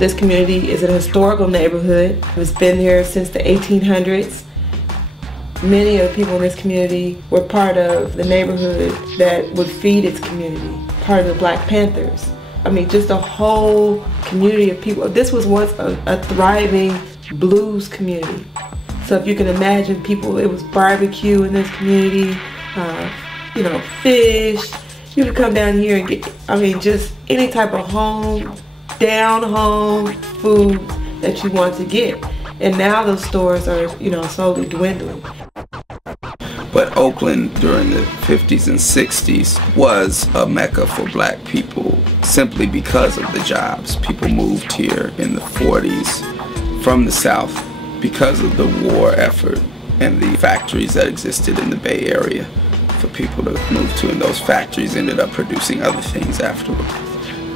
This community is a historical neighborhood. It's been here since the 1800s. Many of the people in this community were part of the neighborhood that would feed its community, part of the Black Panthers. I mean, just a whole community of people. This was once a thriving blues community. So if you can imagine people, it was barbecue in this community, you know, fish. You could come down here and get, I mean, just any type of down home food that you want to get. And now those stores are, you know, slowly dwindling. But Oakland during the 50s and 60s was a mecca for Black people simply because of the jobs. People moved here in the 40s from the South because of the war effort and the factories that existed in the Bay Area for people to move to, and those factories ended up producing other things afterward.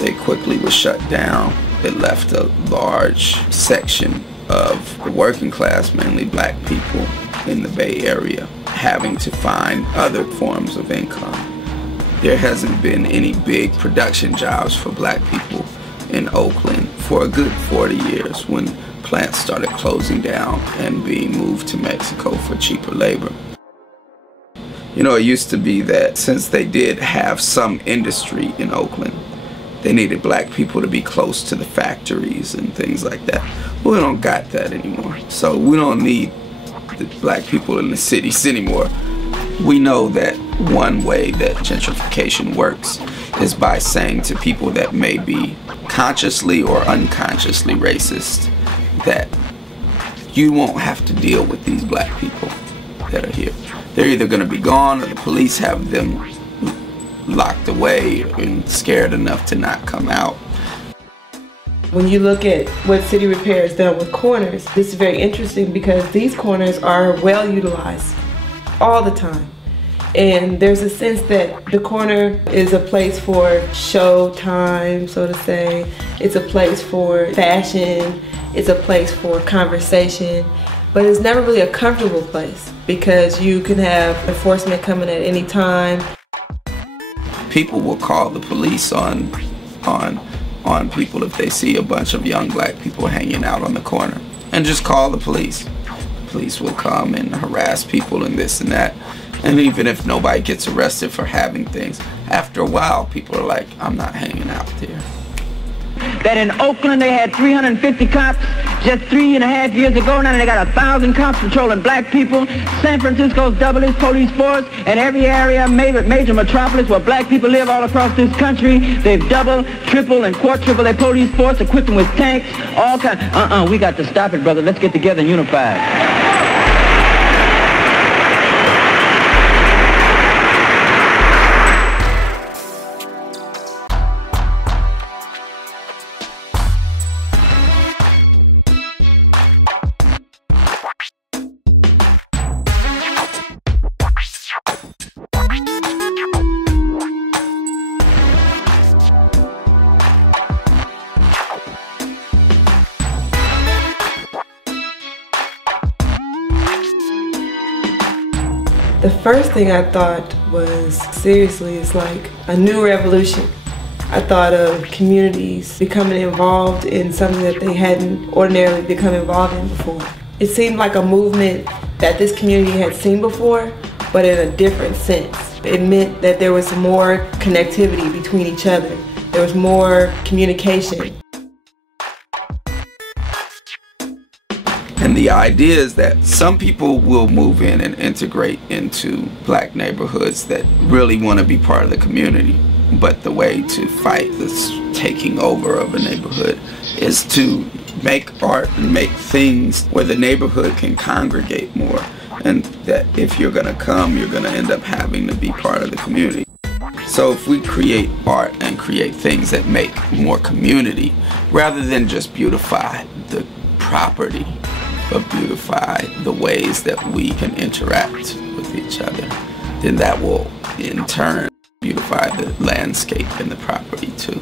They quickly were shut down. It left a large section of the working class, mainly Black people in the Bay Area, having to find other forms of income. There hasn't been any big production jobs for Black people in Oakland for a good 40 years when plants started closing down and being moved to Mexico for cheaper labor. You know, it used to be that since they did have some industry in Oakland, they needed Black people to be close to the factories and things like that. Well, we don't got that anymore. So we don't need the Black people in the cities anymore. We know that one way that gentrification works is by saying to people that may be consciously or unconsciously racist that you won't have to deal with these Black people that are here. They're either going to be gone or the police have them locked away and scared enough to not come out. When you look at what City Repair has done with corners, this is very interesting because these corners are well utilized all the time. And there's a sense that the corner is a place for show time, so to say. It's a place for fashion. It's a place for conversation. But it's never really a comfortable place because you can have enforcement coming at any time. People will call the police on people if they see a bunch of young Black people hanging out on the corner, and just call the police. The police will come and harass people and this and that. And even if nobody gets arrested for having things, after a while people are like, I'm not hanging out there. That in Oakland they had 350 cops just 3.5 years ago. Now they got 1,000 cops patrolling Black people. San Francisco's doubled its police force, and every area, major metropolis where Black people live all across this country, they've doubled, tripled, and quadrupled their police force, equipped them with tanks, all kinds. We got to stop it, brother. Let's get together and unify. The first thing I thought was, seriously, it's like a new revolution. I thought of communities becoming involved in something that they hadn't ordinarily become involved in before. It seemed like a movement that this community had seen before, but in a different sense. It meant that there was more connectivity between each other. There was more communication. And the idea is that some people will move in and integrate into Black neighborhoods that really want to be part of the community. But the way to fight this taking over of a neighborhood is to make art and make things where the neighborhood can congregate more. And that if you're going to come, you're going to end up having to be part of the community. So if we create art and create things that make more community, rather than just beautify the property, but beautify the ways that we can interact with each other, then that will in turn beautify the landscape and the property too.